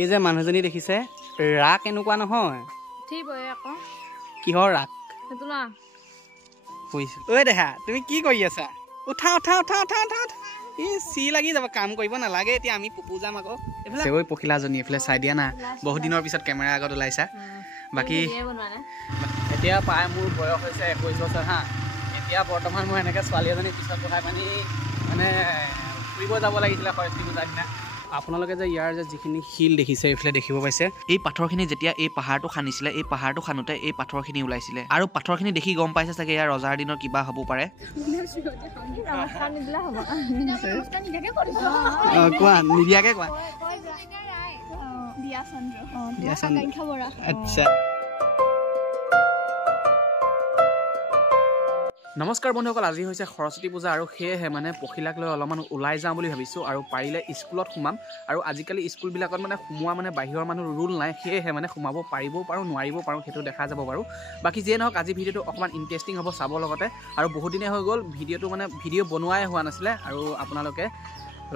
এই যে মানুহজনী দেখিছে ৰাগ এনেকুৱা নহয় ঠিক বয়ে আকৌ কিহৰ ৰাগ সেইটো না কৈছে ঐ দেহা তুমি কি কৰি আছা উঠা উঠা উঠা উঠা উঠা ই চি লাগি যাব কাম কৰিব নালাগে এতিয়া আমি পুপু যাম আকৌ এইফালে ঐ পখিলাজনী এইফালে চাই দিয়া না বহুত দিনৰ পিছত কেমেৰা আগত ওলাইছা বাকী এতিয়া প্ৰায় মোৰ বয়স হৈছে 21 বছৰ হা এতিয়া বৰ্তমান মই এনেকৈ ছোৱালী এজনী পিছত বহাই পানি মানে ফুৰিব যাব লাগিছিলে সৰস্বতী পূজাৰ দিনা আপোনালোকে যে ইয়াৰ যে যিখিনি শিল দেখিছে এইফালে দেখিব পাইছে এই পাথৰখিনি যেতিয়া এই পাহাৰটো খান্দিছিলে এই পাহাৰটো খানোতে এই পাথৰখিনি ওলাইছিলে আৰু পাথৰখিনি দেখি গম পাইছে চাগে ইয়াৰ ৰজাৰ দিনৰ কিবা হ'ব পাৰে কোৱা নিদিয়াকে কোৱা আচ্ছা নমস্কাৰ বন্ধুসকল আজি হৈছে সৰস্বতী পূজা আৰু সেয়েহে মানে পখিলাক লৈ অলপমান ওলাই যাওঁ বুলি ভাবিছোঁ আৰু পাৰিলে স্কুলত সোমাম আৰু আজিকালি স্কুলবিলাকত মানে সোমোৱা মানে বাহিৰৰ মানুহ ৰুল নাই সেয়েহে মানে সোমাব পাৰিবও পাৰোঁ নোৱাৰিবও পাৰোঁ সেইটো দেখা যাব বাৰু বাকী যিয়ে নহওক আজি ভিডিঅ'টো অকণমান ইণ্টাৰেষ্টিং হ'ব চাবৰ লগতে আৰু বহুত দিনে হৈ গ'ল ভিডিঅ'টো মানে ভিডিঅ' বনোৱাই হোৱা নাছিলে আৰু আপোনালোকে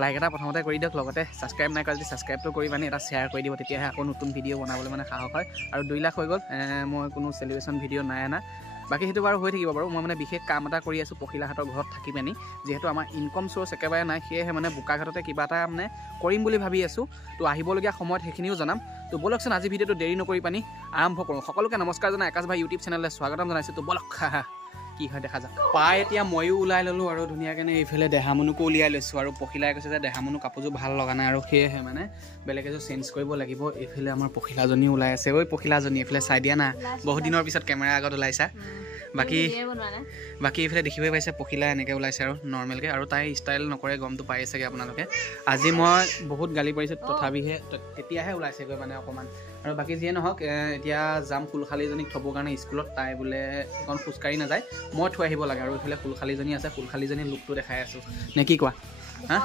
লাইক এটা প্ৰথমতে কৰি দিয়ক লগতে ছাবস্ক্ৰাইব নাই কৰা যদি ছাবস্ক্ৰাইবটো কৰি মানে এটা শ্বেয়াৰ কৰি দিব তেতিয়াহে আকৌ নতুন ভিডিঅ' বনাবলৈ মানে সাহস হয় আৰু 2 লাখ হৈ গ'ল মই কোনো চেলিব্ৰেশ্যন ভিডিঅ' নাই অনা বাকী সেইটো বাৰু হৈ থাকিব বাৰু মই মানে বিশেষ কাম এটা কৰি আছোঁ পখিলাহাটৰ ঘৰত থাকি পিনি যিহেতু আমাৰ ইনকম চ'ৰ্চ একেবাৰে নাই সেয়েহে মানে বোকাঘাটতে কিবা এটা মানে কৰিম বুলি ভাবি আছোঁ তো আহিবলগীয়া সময়ত সেইখিনিও জনাম তো বলকচোন আজি ভিডিঅ'টো দেৰি নকৰি পানি আৰম্ভ কৰোঁ সকলোকে নমস্কাৰ জনাই আকাশ ভাই ইউটিউব চেনেললৈ স্বাগতম জনাইছোঁ তো বলক কি হয় দেখা যাওক পাই এতিয়া ময়ো ওলাই ল'লোঁ আৰু ধুনীয়াকৈ এইফালে দেহামনুকো উলিয়াই লৈছোঁ আৰু পখিলাই কৈছে যে দেহামনু কাপোৰযোৰ ভাল লগা নাই আৰু সেয়েহে মানে বেলেগ এযোৰ চেঞ্জ কৰিব লাগিব এইফালে আমাৰ পখিলাজনী ওলাই আছে ঐ পখিলাজনী এইফালে চাই দিয়া না বহুত দিনৰ পিছত কেমেৰা আগত ওলাইছা বাকী এইফালে দেখিবই পাইছে পখিলা এনেকৈ ওলাইছে আৰু নৰ্মেলকৈ আৰু তাই ষ্টাইল নকৰে গমটো পাই চাগে আপোনালোকে আজি মই বহুত গালি পাৰিছোঁ তথাপিহে তেতিয়াহে ওলাইছেগৈ মানে অকণমান আৰু বাকী যিয়ে নহওক এতিয়া যাম ফুলখালীজনীক থ'বৰ কাৰণে স্কুলত তাই বোলে এখন খোজকাঢ়ি নাযায় মই থৈ আহিব লাগে আৰু এইফালে ফুলখালীজনী আছে ফুলখালীজনীৰ লুকটো দেখাই আছোঁ নে কি কোৱা হা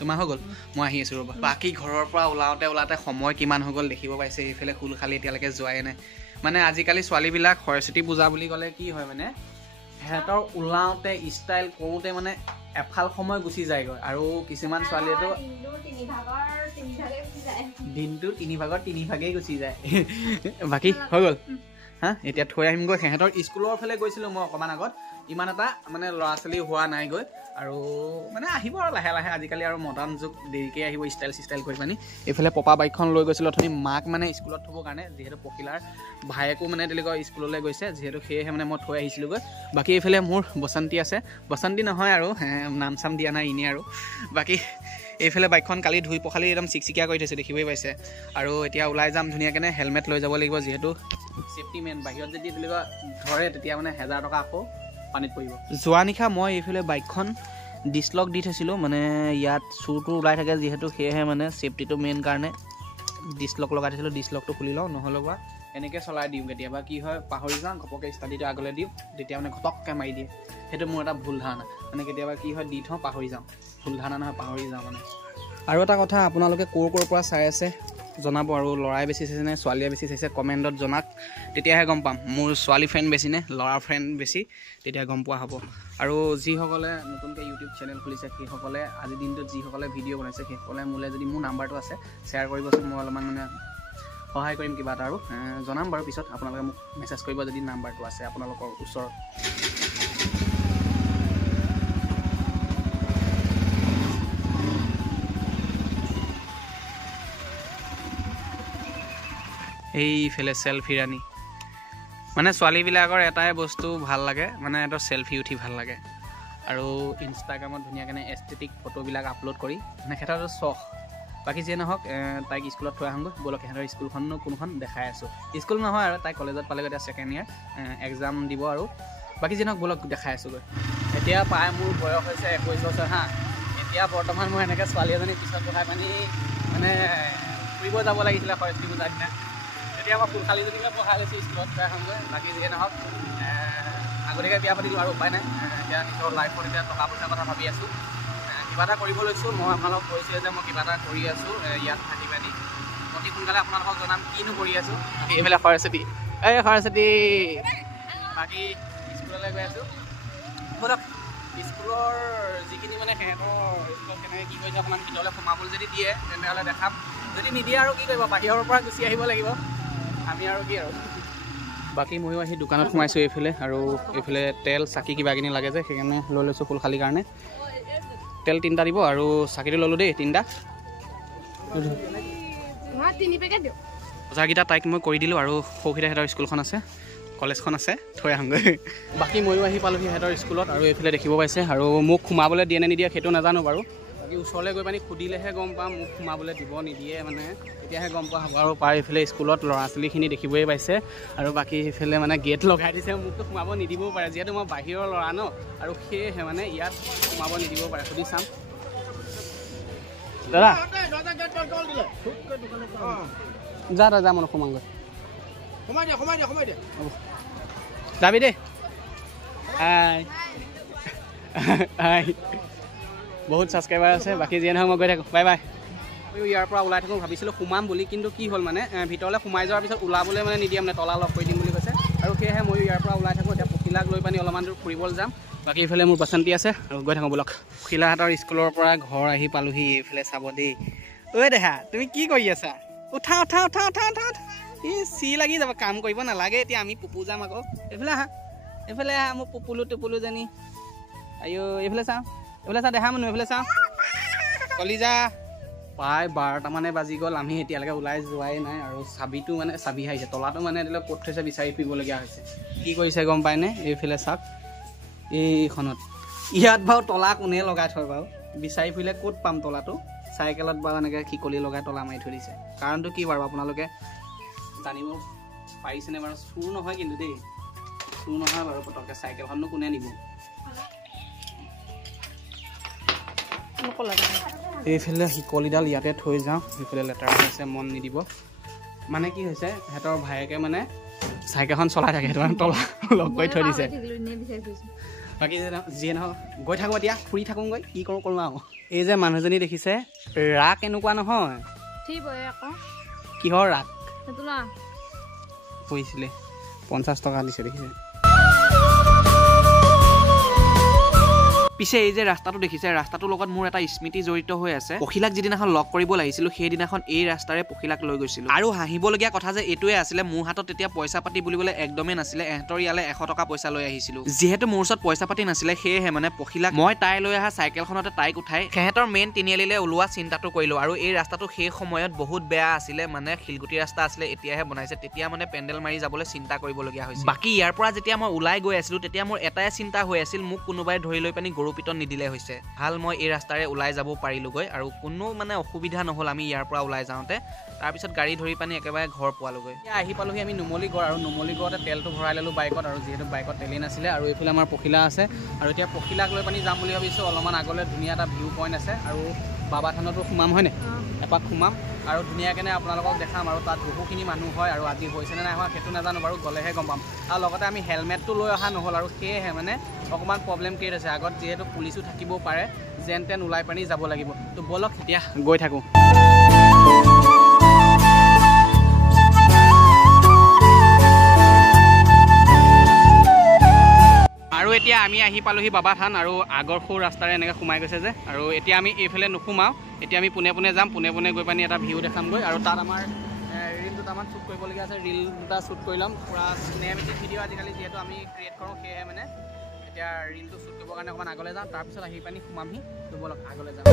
তোমাৰ হৈ গ'ল মই আহি আছোঁ ৰ'বা বাকী ঘৰৰ পৰা ওলাওঁতে সময় কিমান হৈ গ'ল দেখিব পাইছে এইফালে ফুলখালী এতিয়ালৈকে যোৱাই নাই মানে আজিকালি ছোৱালীবিলাক সৰস্বতী পূজা বুলি ক'লে কি হয় মানে সিহঁতৰ ওলাওঁতে ষ্টাইল কৰোঁতে মানে এফাল সময় গুচি যায়গৈ আৰু কিছুমান ছোৱালীয়েতো দিনটো 3 ভাগৰ 3 ভাগেই গুচি যায় বাকী হৈ গ'ল হা এতিয়া থৈ আহিমগৈ সিহঁতৰ স্কুলৰ ফালে গৈছিলোঁ মই অকণমান আগত ইমান এটা মানে ল'ৰা ছোৱালী হোৱা নাইগৈ আৰু মানে আহিব আৰু লাহে লাহে আজিকালি আৰু মডাৰ্ণ যুগ দেৰিকৈ আহিব ষ্টাইল কৰি পানি এইফালে পপা বাইকখন লৈ গৈছিলোঁ অথনি মাক মানে স্কুলত থ'বৰ কাৰণে যিহেতু পখিলাৰ ভায়েকো মানে তেওঁলোকৰ স্কুললৈ গৈছে যিহেতু সেয়েহে মানে মই থৈ আহিছিলোঁগৈ বাকী এইফালে মোৰ বসন্তী আছে বসন্তী নহয় আৰু নাম চাম দিয়া নাই এনেই আৰু বাকী এইফালে বাইকখন কালি ধুই পখালি একদম চিকচিকীয়া কৰি থৈছে দেখিবই পাইছে আৰু এতিয়া ওলাই যাম ধুনীয়াকৈ হেলমেট লৈ যাব লাগিব যিহেতু ছেফটি মেন বাহিৰত যদি তেওঁলোকৰ ধৰে তেতিয়া মানে 1000 টকা আকৌ পানীত পৰিব যোৱা নিশা মই এইফালে বাইকখন ডিছলক দি থৈছিলোঁ মানে ইয়াত চুৰটো ওলাই থাকে যিহেতু সেয়েহে মানে ছেফটিটো মেইন কাৰণে ডিছলক লগাই থৈছিলোঁ ডিছলকটো খুলি লওঁ নহ'লে বা এনেকৈ চলাই দিওঁ কেতিয়াবা কি হয় পাহৰি যাওঁ ঘপককৈ ষ্টাডিটো আগলৈ দিওঁ তেতিয়া মানে ঘটককৈ মাৰি দিয়ে সেইটো মোৰ এটা ভুল ধাৰণা মানে কেতিয়াবা কি হয় দি থওঁ পাহৰি যাওঁ ভুল ধাৰণা নহয় পাহৰি যাওঁ মানে আৰু এটা কথা আপোনালোকে ক'ৰ পৰা চাই আছে জনাব আৰু ল'ৰাই বেছি চাইছে নে ছোৱালীয়ে বেছি চাইছে কমেণ্টত জনাক তেতিয়াহে গম পাম মোৰ ছোৱালী ফ্ৰেণ্ড বেছি নে ল'ৰা ফ্ৰেণ্ড বেছি তেতিয়া গম পোৱা হ'ব আৰু যিসকলে নতুনকৈ ইউটিউব চেনেল খুলিছে সেইসকলে আজিৰ দিনটোত যিসকলে ভিডিঅ' বনাইছে সেইসকলে মোলৈ যদি মোৰ নাম্বাৰটো আছে শ্বেয়াৰ কৰিবচোন মই অলপমান মানে সহায় কৰিম কিবা এটা আৰু জনাম বাৰু পিছত আপোনালোকে মোক মেছেজ কৰিব যদি নাম্বাৰটো আছে আপোনালোকৰ ওচৰত এইফালে চেলফি ৰাণী মানে ছোৱালীবিলাকৰ এটাই বস্তু ভাল লাগে মানে সিহঁতৰ চেলফি উঠি ভাল লাগে আৰু ইনষ্টাগ্ৰামত ধুনীয়াকৈ এস্থেটিক ফটোবিলাক আপলোড কৰি মানে সিহঁতৰ চখ বাকী যিয়ে নহওক তাইক স্কুলত থৈ আহোঁগৈ বলক সিহঁতৰ স্কুলখনো কোনখন দেখাই আছোঁ স্কুল নহয় আৰু তাই কলেজত পালেগৈ এতিয়া 2nd ইয়াৰ এক্সাম দিব আৰু বাকী যি নহওক বলক দেখাই আছোঁগৈ এতিয়া প্ৰায় মোৰ বয়স হৈছে 21 বছৰ হা এতিয়া বৰ্তমান মই এনেকৈ ছোৱালী এজনী পিছত বহাই পানি মানে ফুৰিব যাব লাগিছিলে সৰস্বতী পূজাৰ দিনা তেতিয়া মই ফুলখালীজনীকে পঢ়াই লৈছোঁ স্কুলত থৈ আহোঁগৈ বাকী যিয়ে নহওক আগতীয়াকৈ বিয়া পাতি দিওঁ আৰু উপায় নাই এতিয়া নিজৰ লাইফত এতিয়া টকা পইচাৰ কথা ভাবি আছোঁ কিবা এটা কৰিব লৈছোঁ মই আপোনালোকক কৈছোঁ যে মই কিবা এটা কৰি আছোঁ ইয়াত থাকি পানি অতি সোনকালে আপোনালোকক জনাম কিনো কৰি আছোঁ এইফালে সৰস্বতী সৰস্বতী বাকী স্কুললৈ গৈ আছোঁ বলক স্কুলৰ যিখিনি মানে সিহঁতৰ স্কুলত কেনেকৈ কি কৰিছে অকণমান ভিতৰলৈ সোমাবলৈ যদি দিয়ে তেনেহ'লে দেখাম যদি নিদিয়ে আৰু কি কৰিব বাহিৰৰ পৰা গুচি আহিব লাগিব আমি আৰু কি আৰু বাকী ময়ো আহি দোকানত সোমাইছোঁ এইফালে আৰু এইফালে তেল চাকি কিবা কিনি লাগে যে সেইকাৰণে লৈ লৈছোঁ ফুল খালী কাৰণে তেল 3টা দিব আৰু চাকিটো ল'লোঁ দেই 3টা বজাৰকেইটা তাইক মই কৰি দিলোঁ আৰু সৌকেইটা সিহঁতৰ স্কুলখন আছে কলেজখন আছে থৈ আহোঁগৈ বাকী ময়ো আহি পালোঁহি সিহঁতৰ স্কুলত আৰু এইফালে দেখিব পাইছে আৰু মোক সোমাবলৈ দিয়ে নে নিদিয়ে সেইটো নাজানো বাৰু বাকী ওচৰলৈ গৈ পানি সুধিলেহে গম পাম মোক সোমাবলৈ দিব নিদিয়ে মানে তেতিয়াহে গম পোৱা হ'ব আৰু পাৰ এইফালে স্কুলত ল'ৰা ছোৱালীখিনি দেখিবই পাইছে আৰু বাকী সেইফালে মানে গেট লগাই দিছে মোকতো সোমাব নিদিবও পাৰে যিহেতু মই বাহিৰৰ ল'ৰা ন আৰু সেয়েহে মানে ইয়াত সোমাব নিদিবও পাৰে সুধি চাম দাদা যা দাদা যা মই সোমাওঁগৈ সোমাই দে যাবি দেই বহুত ছাবস্ক্ৰাইবাৰ আছে বাকী যিয়ে নহওক মই গৈ থাকোঁ বাই বাই ময়ো ইয়াৰ পৰা ওলাই থাকোঁ ভাবিছিলোঁ সোমাম বুলি কিন্তু কি হ'ল মানে ভিতৰলৈ সোমাই যোৱাৰ পিছত ওলাবলৈ মানে নিদিয়ে মানে তলা লগ কৰি দিম বুলি কৈছে আৰু সেয়েহে ময়ো ইয়াৰ পৰা ওলাই থাকোঁ এতিয়া পখিলাক লৈ পানি অলপমান দূৰ ফুৰিবলৈ যাম বাকী এইফালে মোৰ বাচন্তি আছে আৰু গৈ থাকোঁ বোলক পখিলাহঁতৰ স্কুলৰ পৰা ঘৰ আহি পালোহি এইফালে চাব দেই ঐ দেহা তুমি কি কৰি আছা উঠা চি লাগি যাব কাম কৰিব নালাগে এতিয়া আমি পুপু যাম আকৌ এইফালে আহা মোৰ টোপুলো জানি আইঅ এইফালে চাওঁ দেখা মানুহ এইফালে চাওঁ কলিজা প্ৰায় 12টামানে বাজি গ'ল আমি এতিয়ালৈকে ওলাই যোৱাই নাই আৰু চাবিটো মানে চাবি আহিছে তলাটো মানে এতিয়ালৈ ক'ত থৈছে বিচাৰি ফুৰিবলগীয়া হৈছে কি কৰিছে গম পায়নে এইফালে চাওক এইখনত ইয়াত বাৰু তলা কোনে লগাই থয় বাৰু বিচাৰি ফুৰিলে ক'ত পাম তলাটো চাইকেলত বাৰু এনেকৈ শিকলি লগাই তলা মাৰি থৈ দিছে কাৰণটো কি বাৰু আপোনালোকে জানিব পাৰিছেনে বাৰু চুৰ নহয় কিন্তু দেই চুৰ নহয় বাৰু পটককৈ চাইকেলখননো কোনে নিব এইফালে শিকলিডাল ইয়াতে থৈ যাওঁ এইফালে লেতেৰা হৈছে মন নিদিব মানে কি হৈছে সিহঁতৰ ভায়েকে মানে চাইকেলখন চলাই থাকে সেইটো তলা লগ কৰি থৈ দিছে বাকী যিয়ে নহওক গৈ থাকোঁ এতিয়া ফুৰি থাকোঁগৈ কি কৰোঁ আৰু এই যে মানুহজনী দেখিছে ৰাগ এনেকুৱা নহয় কিহৰ ৰাগ কৈছিলে 50 টকা দিছে দেখিছে পিছে এই যে ৰাস্তাটো দেখিছে ৰাস্তাটোৰ লগত মোৰ এটা স্মৃতি জড়িত হৈ আছে পখিলাক যিদিনাখন লগ কৰিব লাগিছিলোঁ সেইদিনাখন এই ৰাস্তাৰে পখিলাক লৈ গৈছিলোঁ আৰু হাঁহিবলগীয়া কথা যে এইটোৱে আছিলে মোৰ হাতত তেতিয়া পইচা পাতি বুলিবলৈ একদমেই নাছিলে এহঁতৰ ইয়ালৈ 100 টকা পইচা লৈ আহিছিলোঁ যিহেতু মোৰ ওচৰত পইচা পাতি নাছিলে সেয়েহে মানে পখিলাক মই তাই লৈ অহা চাইকেলখনতে তাইক উঠাই সিহঁতৰ মেইন তিনিআলিলৈ ওলোৱা চিন্তাটো কৰিলোঁ আৰু এই ৰাস্তাটো সেই সময়ত বহুত বেয়া আছিলে মানে শিলগুটি ৰাস্তা আছিলে এতিয়াহে বনাইছে তেতিয়া মানে পেণ্ডেল মাৰি যাবলৈ চিন্তা কৰিবলগীয়া হৈছিল বাকী ইয়াৰ পৰা যেতিয়া মই ওলাই গৈ আছিলোঁ তেতিয়া মোৰ এটাই চিন্তা হৈ আছিল মোক কোনোবাই ধৰি লৈ পানি পিটন নিদিলে হৈছে ভাল মই এই ৰাস্তাৰে ওলাই যাব পাৰিলোগৈ আৰু কোনো মানে অসুবিধা নহ'ল আমি ইয়াৰ পৰা ওলাই যাওঁতে তাৰপিছত গাড়ী ধৰি পানি একেবাৰে ঘৰ পোৱালোগৈ এতিয়া আহি পালোহি আমি নুমলীগড় আৰু নুমলীগড়তে তেলটো ভৰাই ল'লোঁ বাইকত আৰু যিহেতু বাইকত তেলেই নাছিলে আৰু এইফালে আমাৰ পখিলা আছে আৰু এতিয়া পখিলাক লৈ পানি যাম বুলি ভাবিছোঁ অলপমান আগলৈ ধুনীয়া এটা ভিউ পইণ্ট আছে আৰু বাবা থানতো সোমাম হয়নে এপাক সোমাম আৰু ধুনীয়াকৈ আপোনালোকক দেখাম আৰু তাত বহুখিনি মানুহ হয় আৰু আজি হৈছেনে নাই হোৱা সেইটো নাজানো বাৰু গ'লেহে গম পাম আৰু লগতে আমি হেলমেটটো লৈ অহা নহ'ল আৰু সেয়েহে মানে অকণমান প্ৰব্লেম ক্ৰিয়েট হৈছে আগত যিহেতু পুলিচো থাকিবও পাৰে যেন তেন ওলাই পানি যাব লাগিব তো ব'লক এতিয়া গৈ থাকোঁ আৰু এতিয়া আমি আহি পালোহি বাবা থান আৰু আগৰ সৌ ৰাস্তাৰে এনেকৈ সোমাই গৈছে যে আৰু এতিয়া আমি এইফালে নোসোমাওঁ এতিয়া আমি পোনে যাম পোনে গৈ পানি এটা ভিউ দেখামগৈ আৰু তাত আমাৰ ৰিল দুটামান শ্বুট কৰিবলগীয়া আছে ৰিল দুটা শ্বুট কৰি ল'ম পূৰা চিনেমেটিক ভিডিঅ' আজিকালি যিহেতু আমি ক্ৰিয়েট কৰোঁ সেয়েহে মানে এতিয়া ৰিলটো শ্বুট কৰিবৰ কাৰণে অকণমান আগলৈ যাওঁ তাৰপিছত আহি পানি সোমামহি তো ব'লক আগলৈ যাম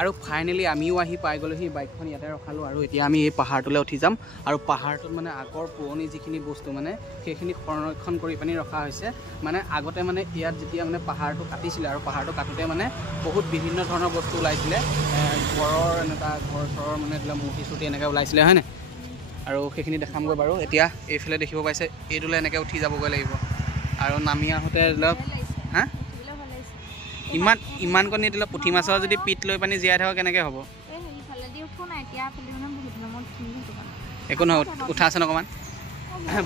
আৰু ফাইনেলি আমিও আহি পাই গ'লোহি বাইকখন ইয়াতে ৰখালোঁ আৰু এতিয়া আমি এই পাহাৰটোলৈ উঠি যাম আৰু পাহাৰটোত মানে আগৰ পুৰণি যিখিনি বস্তু মানে সেইখিনি সংৰক্ষণ কৰি পানি ৰখা হৈছে মানে আগতে মানে ইয়াত যেতিয়া মানে পাহাৰটো কাটিছিলে আৰু পাহাৰটো কাটোতে মানে বহুত বিভিন্ন ধৰণৰ বস্তু ওলাইছিলে ঘৰৰ এনেকুৱা ঘৰ চৰৰ মানে এইবিলাক মূৰ্তি চূৰ্তি এনেকৈ ওলাইছিলে হয়নে আৰু সেইখিনি দেখামগৈ বাৰু এতিয়া এইফালে দেখিব পাইছে এইটোলৈ এনেকৈ উঠি যাবগৈ লাগিব আৰু নামি আহোঁতে অলপ হা ইমান কণী দিলে পুঠি মাছৰ যদি পিঠ লৈ পানি জীয়াই থাকক কেনেকৈ হ'ব একো নহয় উঠাচোন অকণমান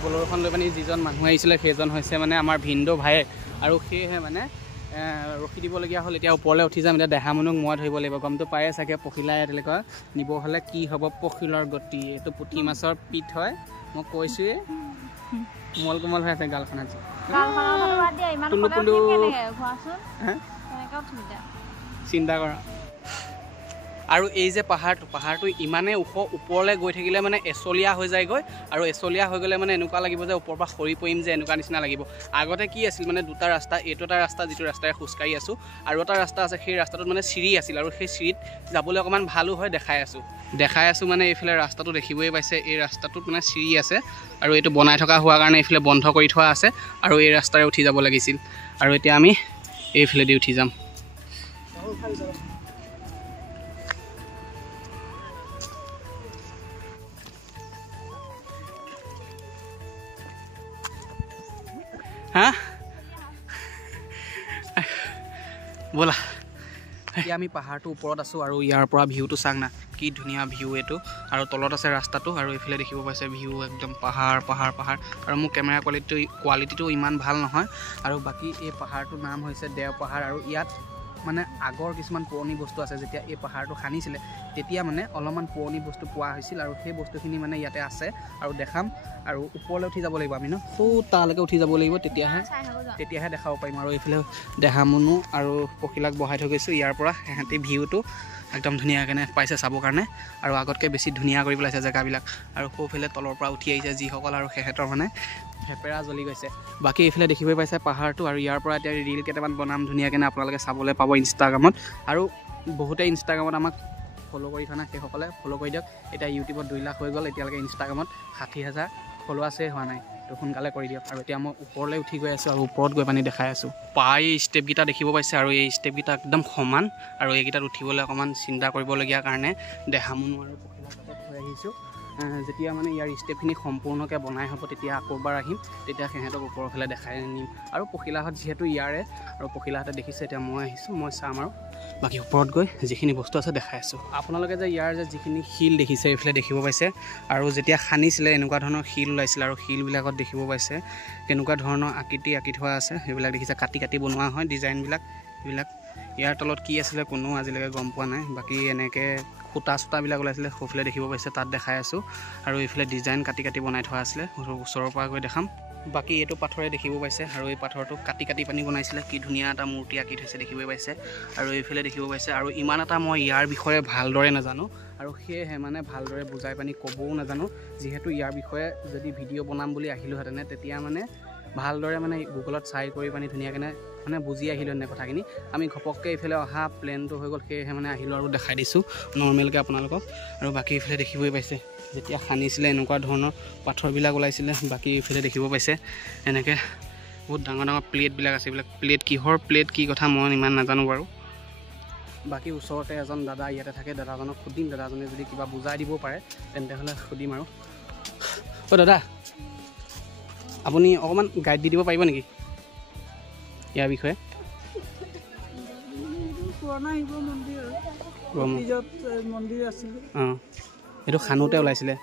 বলেৰোখন লৈ পানি যিজন মানুহ আহিছিলে সেইজন হৈছে মানে আমাৰ ভিনদেউ ভায়েক আৰু সেয়েহে মানে ৰখি দিবলগীয়া হ'ল এতিয়া ওপৰলৈ উঠি যাম এতিয়া দেহা মানুহক মই ধৰিব লাগিব গমটো পায়ে চাগে পখিলাই তেনেকুৱা নিব হ'লে কি হ'ব পখিলৰ গতি এইটো পুঠি মাছৰ পিঠ হয় মই কৈছোঁৱেই কোমল হৈ আছে গালখন আজি চিন্তা কৰা আৰু এই যে পাহাৰটো ইমানেই ওখ ওপৰলৈ গৈ থাকিলে মানে এচলীয়া হৈ যায়গৈ আৰু এচলীয়া হৈ গ'লে মানে এনেকুৱা লাগিব যে ওপৰৰ পৰা সৰি পৰিম যে এনেকুৱা নিচিনা লাগিব আগতে কি আছিল মানে দুটা ৰাস্তা এইটো এটা ৰাস্তা যিটো ৰাস্তাৰে খোজকাঢ়ি আছোঁ আৰু এটা ৰাস্তা আছে সেই ৰাস্তাটোত মানে চিৰি আছিল আৰু সেই চিৰিত যাবলৈ অকণমান ভালো হয় দেখাই আছোঁ মানে এইফালে ৰাস্তাটো দেখিবই পাইছে এই ৰাস্তাটোত মানে চিৰি আছে আৰু এইটো বনাই থকা হোৱাৰ কাৰণে এইফালে বন্ধ কৰি থোৱা আছে আৰু এই ৰাস্তাৰে উঠি যাব লাগিছিল আৰু এতিয়া আমি এইফালেদি উঠি যাম হা ব'লা এতিয়া আমি পাহাৰটোৰ ওপৰত আছোঁ আৰু ইয়াৰ পৰা ভিউটো চাওক না কি ধুনীয়া ভিউ এইটো আৰু তলত আছে ৰাস্তাটো আৰু এইফালে দেখিব পাইছে ভিউ একদম পাহাৰ আৰু মোৰ কেমেৰা কোৱালিটিটো ইমান ভাল নহয় আৰু বাকী এই পাহাৰটোৰ নাম হৈছে দেও পাহাৰ আৰু ইয়াত মানে আগৰ কিছুমান পুৰণি বস্তু আছে যেতিয়া এই পাহাৰটো খান্দিছিলে তেতিয়া মানে অলপমান পুৰণি বস্তু পোৱা হৈছিল আৰু সেই বস্তুখিনি মানে ইয়াতে আছে আৰু দেখাম আৰু ওপৰলৈ উঠি যাব লাগিব আমি ন সৌ তালৈকে উঠি যাব লাগিব তেতিয়াহে দেখাব পাৰিম আৰু এইফালে দেহামুনু আৰু পখিলাক বহাই থৈ গৈছোঁ ইয়াৰ পৰা সিহঁতি ভিউটো একদম ধুনীয়াকৈ পাইছে চাবৰ কাৰণে আৰু আগতকৈ বেছি ধুনীয়া কৰি পেলাইছে জেগাবিলাক আৰু সৌফালে তলৰ পৰা উঠি আহিছে যিসকল আৰু সিহঁতৰ মানে হেপেৰা জ্বলি গৈছে বাকী এইফালে দেখিবই পাইছে পাহাৰটো আৰু ইয়াৰ পৰা এতিয়া ৰিল কেইটামান বনাম ধুনীয়াকৈ আপোনালোকে চাবলৈ পাব ইনষ্টাগ্ৰামত আৰু বহুতে ইনষ্টাগ্ৰামত আমাক ফ'ল' কৰি থকা নাই সেইসকলে ফ'ল' কৰি দিয়ক এতিয়া ইউটিউবত 2 লাখ হৈ গ'ল এতিয়ালৈকে ইনষ্টাগ্ৰামত 60,000 ফ'ল'ৱাৰ্ছে হোৱা নাই তো সোনকালে কৰি দিয়ক আৰু এতিয়া মই ওপৰলৈ উঠি গৈ আছোঁ আৰু ওপৰত গৈ পানি দেখাই আছোঁ এই ষ্টেপকেইটা দেখিব পাইছে আৰু এই ষ্টেপকেইটা একদম সমান আৰু এইকেইটাত উঠিবলৈ অকণমান চিন্তা কৰিবলগীয়া কাৰণে দেহামুনু আৰু পখিলা তাতে থৈ আহিছোঁ যেতিয়া মানে ইয়াৰ ষ্টেপখিনি সম্পূৰ্ণকৈ বনাই হ'ব তেতিয়া আকৌবাৰ আহিম তেতিয়া সিহঁতক ওপৰৰ ফালে দেখাই নিম আৰু পখিলাহঁত যিহেতু ইয়াৰে আৰু পখিলাহঁতে দেখিছে এতিয়া মই আহিছোঁ মই চাম আৰু বাকী ওপৰত গৈ যিখিনি বস্তু আছে দেখাই আছোঁ আপোনালোকে যে ইয়াৰ যে যিখিনি শিল দেখিছে এইফালে দেখিব পাইছে আৰু যেতিয়া খান্দিছিলে এনেকুৱা ধৰণৰ শিল ওলাইছিলে আৰু শিলবিলাকত দেখিব পাইছে কেনেকুৱা ধৰণৰ আকৃতি আঁকি থোৱা আছে সেইবিলাক দেখিছে কাটি বনোৱা হয় ডিজাইনবিলাক এইবিলাক ইয়াৰ তলত কি আছিলে কোনো আজিলৈকে গম পোৱা নাই বাকী এনেকৈ সূতাবিলাক ওলাইছিলে সৌফালে দেখিব পাইছে তাত দেখাই আছোঁ আৰু এইফালে ডিজাইন কাটি বনাই থোৱা আছিলে ওচৰৰ পৰা গৈ দেখাম বাকী এইটো পাথৰে দেখিব পাইছে আৰু এই পাথৰটো কাটি পানি বনাইছিলে কি ধুনীয়া এটা মূৰ্তি আঁকি থৈছে দেখিবই পাইছে আৰু এইফালে দেখিব পাইছে আৰু ইমান এটা মই ইয়াৰ বিষয়ে ভালদৰে নাজানো আৰু সেয়েহে মানে ভালদৰে বুজাই পানি ক'বও নাজানো যিহেতু ইয়াৰ বিষয়ে যদি ভিডিঅ' বনাম বুলি আহিলোহেঁতেনে তেতিয়া মানে ভালদৰে মানে গুগলত চাই কৰি পানি ধুনীয়াকৈ মানে বুজি আহিলোঁ এনে কথাখিনি আমি ঘপককৈ এইফালে অহা প্লেনটো হৈ গ'ল সেয়েহে মানে আহিলোঁ আৰু দেখাই দিছোঁ নৰ্মেলকৈ আপোনালোকক আৰু বাকী এইফালে দেখিবই পাইছে যেতিয়া খান্দিছিলে এনেকুৱা ধৰণৰ পাথৰবিলাক ওলাইছিলে বাকী এইফালে দেখিব পাইছে এনেকৈ বহুত ডাঙৰ প্লেটবিলাক আছে এইবিলাক কিহৰ প্লেট কি কথা মই ইমান নাজানো বাৰু বাকী ওচৰতে এজন দাদা ইয়াতে থাকে দাদাজনক সুধিম দাদাজনে যদি কিবা বুজাই দিব পাৰে তেন্তে হ'লে সুধিম আৰু দাদা আপুনি অকণমান গাইড দি দিব পাৰিব নেকি ইয়াৰ বিষয়ে অঁ এইটো খানোতে ওলাইছিলে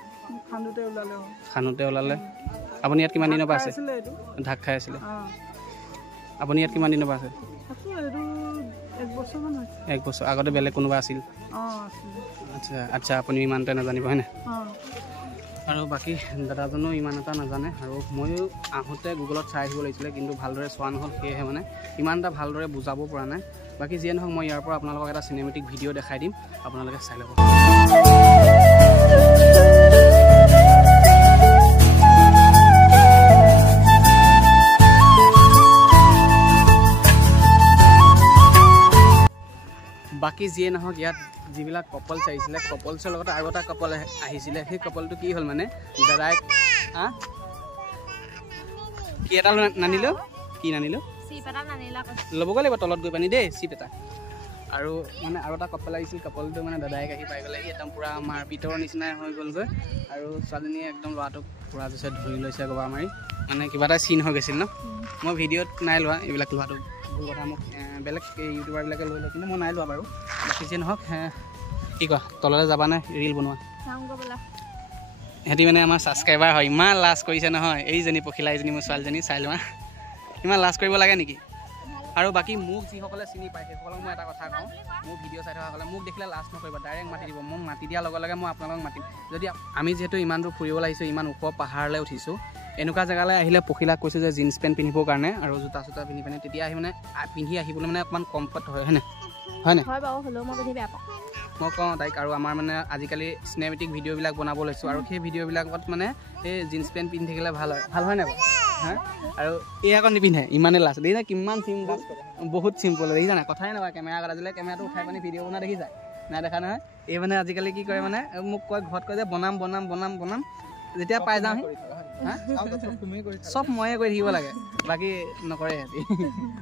খানোতে ওলালে আপুনি ইয়াত কিমান দিনৰ পৰা আছে ঢাক খাই আছিলে আপুনি ইয়াত কিমান দিনৰ পৰা আছে 1 বছৰ আগতে বেলেগ কোনোবা আছিল আচ্ছা আপুনি ইমানটা নাজানিব হয়নে আৰু বাকী দাদাজনো ইমান এটা নাজানে আৰু ময়ো আহোঁতে গুগলত চাই আহিব লাগিছিলে কিন্তু ভালদৰে চোৱা নহ'ল সেয়েহে মানে ইমান এটা ভালদৰে বুজাব পৰা নাই বাকী যিয়ে নহওক মই ইয়াৰ পৰা আপোনালোকক এটা চিনেমেটিক ভিডিঅ' দেখাই দিম আপোনালোকে চাই ল'ব বাকী যিয়ে নহওক ইয়াত যিবিলাক কপলছ আহিছিলে কপলছৰ লগতে আৰু এটা কপল আহিছিলে সেই কপলটো কি হ'ল মানে দাদাই কি এটা নানিলোঁ কি নানিলোঁ ল'বগৈ লাগিব তলত গৈ পানি দেই চিপ এটা আৰু মানে আৰু এটা কপল আহিছিল কপলটো মানে দাদাইক আহি পাই গ'লে একদম পূৰা মাৰপিটৰ নিচিনাই হৈ গ'লগৈ আৰু ছোৱালীজনীয়ে একদম ল'ৰাটোক পূৰা জোচে ধৰি লৈছে গবা মাৰি মানে কিবা এটা চিন হৈ গৈছিল ন মই ভিডিঅ'ত নাই লোৱা এইবিলাক লোৱাটো ভুল কথা মোক বেলেগ ইউটিউবাৰবিলাকে লৈ লয় কিন্তু মই নাই লোৱা বাৰু বাকী যে নহওক কি কোৱা তললৈ যাবানে ৰিল বনোৱা সিহঁতি মানে আমাৰ ছাবস্ক্ৰাইবাৰ হয় ইমান লাজ কৰিছে নহয় এইজনী পখিলা এইজনী মোৰ ছোৱালীজনী চাই লোৱা ইমান লাজ কৰিব লাগে নেকি আৰু বাকী মোক যিসকলে চিনি পায় সেইসকলক মই এটা কথা কওঁ মোৰ ভিডিঅ' চাই থকাসকলে মোক দেখিলে লাজ নকৰিব ডাইৰেক্ট মাতি দিব মোক মাতি দিয়াৰ লগে লগে মই আপোনালোকক মাতিম যদি আমি যিহেতু ইমান দূৰ ফুৰিবলৈ আহিছোঁ ইমান ওখ পাহাৰলৈ উঠিছোঁ এনেকুৱা জেগালৈ আহিলে পখিলাক কৈছোঁ যে জিন্স পেণ্ট পিন্ধিবৰ কাৰণে আৰু জোতা চোতা পিন্ধি পিনে তেতিয়া আহি মানে পিন্ধি আহিবলৈ মানে অকণমান কমফৰ্ট হয় হয়নে হয় নাই হয় বাৰু হ'লেও মই পিন্ধি বেয়া পাওঁ মই কওঁ তাইক আৰু আমাৰ মানে আজিকালি চিনেমেটিক ভিডিঅ'বিলাক বনাব লৈছোঁ আৰু সেই ভিডিঅ'বিলাকত মানে এই জিন্স পেণ্ট পিন্ধি থাকিলে ভাল হয় নাই বাৰু হা আৰু এই আকৌ নিপিন্ধে ইমানে লাজ দেখিছা কিমান চিম্পল বহুত চিম্পল দেখিছা নাই কথাই নাপায় কেমেৰা আগত আজিলে কেমেৰাটো উঠাই পানি ভিডিঅ' বনাই দেখিছা নাই দেখা নহয় এই মানে আজিকালি কি কৰে মানে মোক কয় ঘৰত কয় যে বনাম যেতিয়া পাই যাওঁ চব ময়ে কৰি থাকিব লাগে বাকী নকৰে সিহঁতি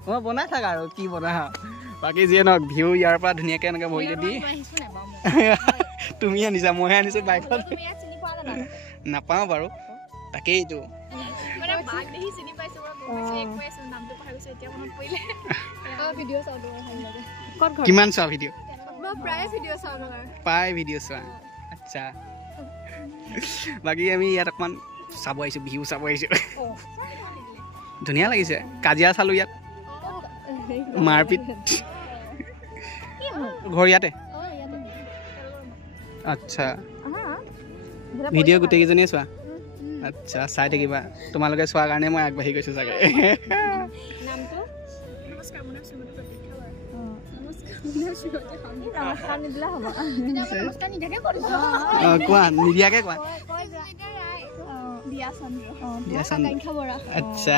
মই বনাই থাকা আৰু কি বনাই বাকী যিয়ে নহওক ভিউ ইয়াৰ পৰা ধুনীয়াকৈ এনেকৈ বহিলে দি তুমি আনিছা মইহে আনিছোঁ বাইকত নাপাওঁ বাৰু তাকেইতো কিমান চোৱা ভিডিঅ' প্ৰায় ভিডিঅ' চোৱা আচ্ছা বাকী আমি ইয়াত অকণমান চাব আহিছোঁ বিহু চাব আহিছোঁ ধুনীয়া লাগিছে কাজিয়া চালোঁ ইয়াত মাৰপিট ঘৰ ইয়াতে আচ্ছা ভিডিঅ' গোটেইকেইজনীয়ে চোৱা আচ্ছা চাই থাকিবা তোমালোকে চোৱাৰ কাৰণে মই আগবাঢ়ি গৈছোঁ চাগে কোৱা নিদিয়াকে কোৱা আচ্ছা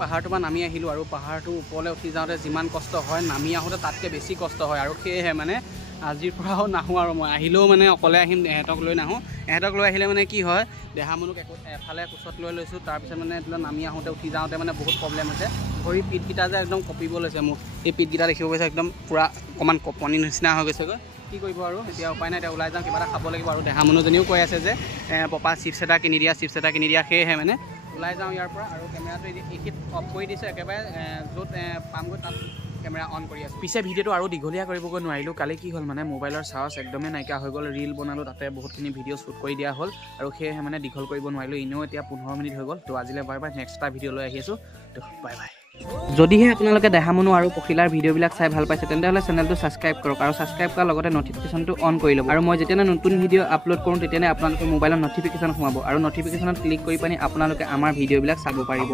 পাহাৰটোৰ পৰা নামি আহিলোঁ আৰু পাহাৰটোৰ ওপৰলৈ উঠি যাওঁতে যিমান কষ্ট হয় নামি আহোঁতে তাতকৈ বেছি কষ্ট হয় আৰু সেয়েহে মানে আজিৰ পৰাও নাহোঁ আৰু মই আহিলেও মানে অকলে আহিম এহেঁতক লৈ নাহোঁ এহেঁতক লৈ আহিলে মানে কি হয় দেহামনুক এফালে কোচত লৈ লৈছোঁ তাৰপিছত মানে নামি আহোঁতে উঠি যাওঁতে মানে বহুত প্ৰব্লেম হৈছে ভৰি পিঠকেইটা যে একদম কঁপিব লৈছে মোক এই পিঠকেইটা দেখিব গৈছে একদম পূৰা অকণমান কঁপনি নিচিনা হৈ গৈছেগৈ কি কৰিব আৰু এতিয়া উপায় নাই এতিয়া ওলাই যাওঁ কিবা এটা খাব লাগিব আৰু দেহামনুজনীও কৈ আছে যে পপা চিপছ এটা কিনি দিয়া সেয়েহে মানে ওলাই যাওঁ ইয়াৰ পৰা আৰু কেমেৰাটো এইখিনিত অফ কৰি দিছোঁ একেবাৰে য'ত পামগৈ তাত কেমেৰা অন কৰি আছোঁ পিছে ভিডিঅ'টো আৰু দীঘলীয়া কৰিবগৈ নোৱাৰিলোঁ কালি কি হ'ল মানে মোবাইলৰ চাৰ্জ একদমেই নাইকিয়া হৈ গ'ল ৰিল বনালোঁ তাতে বহুতখিনি ভিডিঅ' শ্বুট কৰি দিয়া হ'ল আৰু সেয়েহে মানে দীঘল কৰিব নোৱাৰিলোঁ এনেও এতিয়া 15 মিনিট হৈ গ'ল তো আজিলৈ বাই নেক্সট এটা ভিডিঅ' লৈ আহি আছোঁ তো বাই যদিহে আপোনালোকে দেহামনু আৰু পখিলাৰ ভিডিঅ'বিলাক চাই ভাল পাইছে তেন্তে হ'লে চেনেলটো ছাবস্ক্ৰাইব কৰক আৰু ছাবস্ক্ৰাইব কৰাৰ লগতে নটিফিকেশ্যনটো অন কৰি ল'ব আৰু মই যেতিয়া নতুন ভিডিঅ' আপলোড কৰোঁ তেতিয়াই আপোনালোকৰ মোবাইলত নটিফিকেশ্যন সোমাব আৰু নটিফিকেশ্যনত ক্লিক কৰি পানি আপোনালোকে আমাৰ ভিডিঅ'বিলাক চাব পাৰিব